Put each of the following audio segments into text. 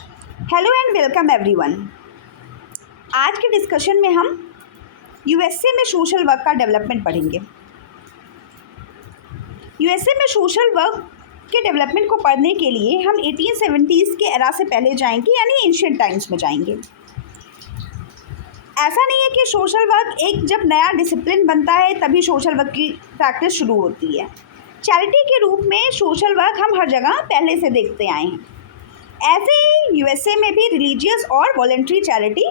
Hello and welcome everyone. आज के discussion में हम यूएसए में सोशल वर्क का डेवलपमेंट पढ़ेंगे। यूएसए में सोशल वर्क के डेवलपमेंट को पढ़ने के लिए हम 1870s के एरा से पहले जाएंगे, यानी एंशिएंट टाइम्स में जाएंगे। ऐसा नहीं है कि सोशल वर्क एक जब नया डिसिप्लिन बनता है तभी सोशल वर्क की प्रैक्टिस शुरू होती है। चैरिटी के रूप में सोशल वर्क हम हर जगह पहले से देखते आए हैं। ऐसे ही यूएसए में भी रिलीजियस और वॉलंटरी चैरिटी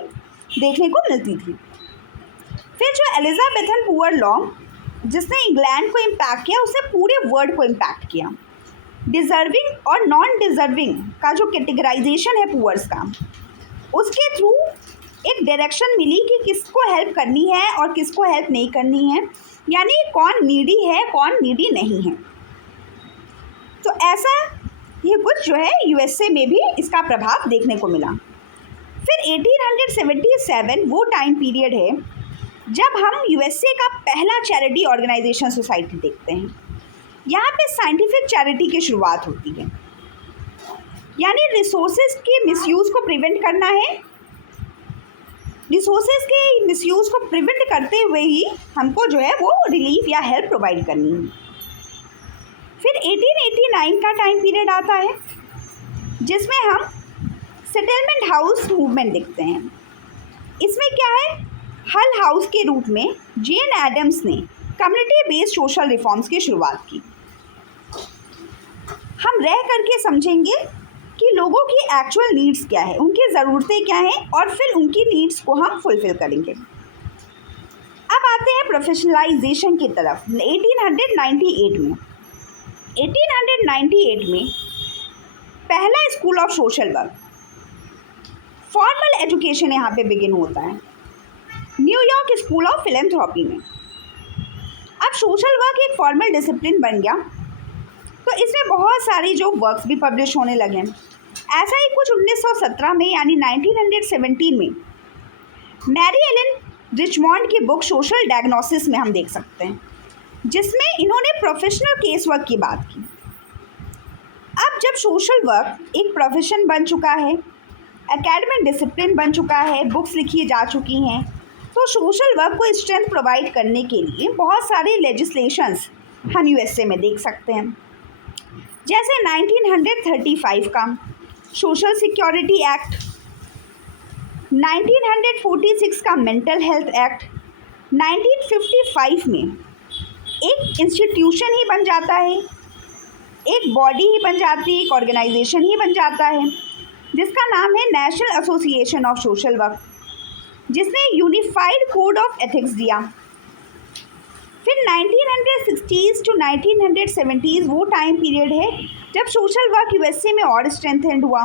देखने को मिलती थी। फिर जो एलिजाबेथन पुअर लॉ जिसने इंग्लैंड को इम्पैक्ट किया, उसने पूरे वर्ल्ड को इम्पैक्ट किया। डिज़र्विंग और नॉन डिज़र्विंग का जो कैटेगराइजेशन है पुअर्स का, उसके थ्रू एक डायरेक्शन मिली कि किसको हेल्प करनी है और किसको हेल्प नहीं करनी है, यानी कौन नीडी है कौन नीडी नहीं है। तो ऐसा ये कुछ जो है यूएसए में भी इसका प्रभाव देखने को मिला। फिर 1877 वो टाइम पीरियड है जब हम यूएसए का पहला चैरिटी ऑर्गेनाइजेशन सोसाइटी देखते हैं। यहाँ पे साइंटिफिक चैरिटी की शुरुआत होती है, यानी रिसोर्सेज के मिसयूज़ को प्रिवेंट करना है। रिसोर्सेज के मिसयूज़ को प्रिवेंट करते हुए ही हमको जो है वो रिलीफ या हेल्प प्रोवाइड करनी है। फिर 1889 का टाइम पीरियड आता है जिसमें हम सेटलमेंट हाउस मूवमेंट देखते हैं। इसमें क्या है, हल हाउस के रूप में जेन एडम्स ने कम्युनिटी बेस्ड सोशल रिफॉर्म्स की शुरुआत की। हम रह करके समझेंगे कि लोगों की एक्चुअल नीड्स क्या है, उनकी ज़रूरतें क्या हैं, और फिर उनकी नीड्स को हम फुलफ़िल करेंगे। अब आते हैं प्रोफेशनलाइजेशन की तरफ। 1898 में पहला school of social work, formal education यहाँ पे बिगिन होता है न्यूयॉर्क स्कूल ऑफ फिलेंथ्रोपी में। अब सोशल वर्क एक फॉर्मल डिसिप्लिन बन गया तो इसमें बहुत सारे जो वर्क्स भी पब्लिश होने लगे। ऐसा ही कुछ 1917 में यानी 1917 में मैरी एलन रिचमॉन्ड की बुक सोशल डायग्नोसिस में हम देख सकते हैं, जिसमें इन्होंने प्रोफेशनल केस वर्क की बात की। अब जब सोशल वर्क एक प्रोफेशन बन चुका है, एकेडमिक डिसिप्लिन बन चुका है, बुक्स लिखी जा चुकी हैं, तो सोशल वर्क को स्ट्रेंथ प्रोवाइड करने के लिए बहुत सारे लेजिस्लेशंस हम यूएसए में देख सकते हैं। जैसे 1935 का सोशल सिक्योरिटी एक्ट, 1946 का मेंटल हेल्थ एक्ट, 1955 में एक इंस्टीट्यूशन ही बन जाता है, एक बॉडी ही बन जाती है, एक ऑर्गेनाइजेशन ही बन जाता है जिसका नाम है national association of social work, जिसने यूनिफाइड कोड ऑफ एथिक्स दिया। फिर 1960s टू 1970s वो टाइम पीरियड है जब सोशल वर्क यूएसए में और स्ट्रेंथेंड हुआ।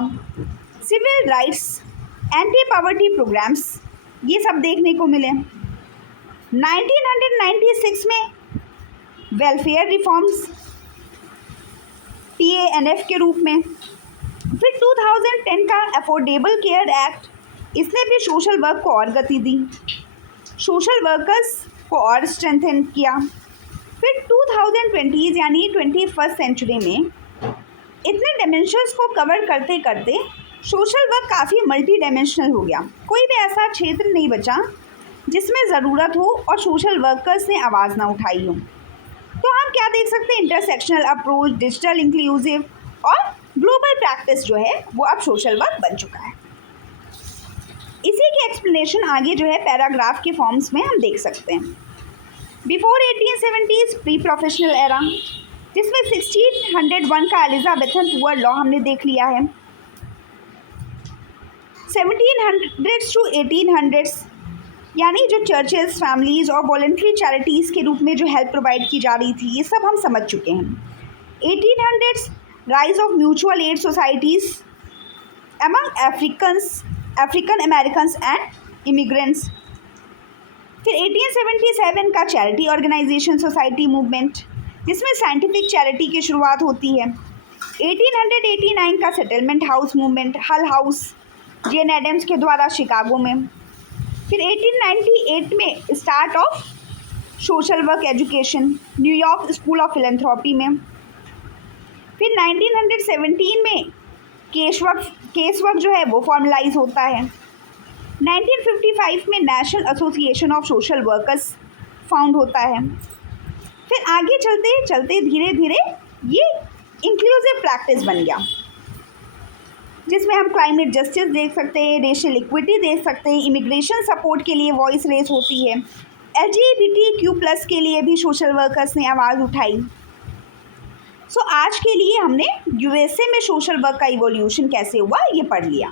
Civil rights, anti poverty programmes, ये सब देखने को मिले। 1996 में वेलफेयर रिफॉर्म्स PANF के रूप में। फिर 2010 का अफोर्डेबल केयर एक्ट, इसने भी सोशल वर्क को और गति दी, सोशल वर्कर्स को और स्ट्रेंथन किया। फिर 2020 यानी 21st सेंचुरी में इतने डायमेंशंस को कवर करते करते सोशल वर्क काफ़ी मल्टी डायमेंशनल हो गया। कोई भी ऐसा क्षेत्र नहीं बचा जिसमें ज़रूरत हो और सोशल वर्कर्स ने आवाज़ ना उठाई हो। तो हम क्या देख सकते हैं, इंटरसेक्शनल अप्रोच, डिजिटल इंक्लूसिव और ग्लोबल प्रैक्टिस जो है वो अब सोशल वर्क बन चुका है। इसी की एक्सप्लेनेशन आगे जो है पैराग्राफ के फॉर्म्स में हम देख सकते हैं। Before 1870s pre professional era, जिसमें 1601 का एलिजाबेथन पुअर लॉ हमने देख लिया है। 1700s टू 1800s यानी जो चर्चेस, फैमिलीज़ और वॉलंटरी चैरिटीज़ के रूप में जो हेल्प प्रोवाइड की जा रही थी, ये सब हम समझ चुके हैं। 1800s rise of mutual aid societies among African Americans and immigrants. फिर 1877 का चैरिटी ऑर्गेनाइजेशन सोसाइटी मूवमेंट, जिसमें साइंटिफिक चैरिटी की शुरुआत होती है। 1889 का settlement house movement, Hull House, Jane Addams के द्वारा शिकागो में। फिर 1898 में start of social work education, New York school of philanthropy में। फिर 1917 में केस वर्क जो है वो फॉर्मलाइज होता है। 1955 में national association of social workers found होता है। फिर आगे चलते चलते धीरे धीरे ये इंक्लूसिव प्रैक्टिस बन गया, जिसमें हम क्लाइमेट जस्टिस देख सकते हैं, रेशियल इक्विटी देख सकते हैं, इमिग्रेशन सपोर्ट के लिए वॉइस रेस होती है, LGBTQ+ के लिए भी सोशल वर्कर्स ने आवाज़ उठाई। सो आज के लिए हमने USA में सोशल वर्क का इवोल्यूशन कैसे हुआ ये पढ़ लिया।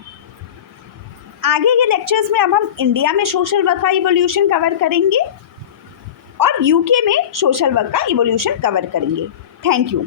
आगे के लेक्चर्स में अब हम इंडिया में सोशल वर्क का इवोल्यूशन कवर करेंगे और UK में सोशल वर्क का इवोल्यूशन कवर करेंगे। Thank you.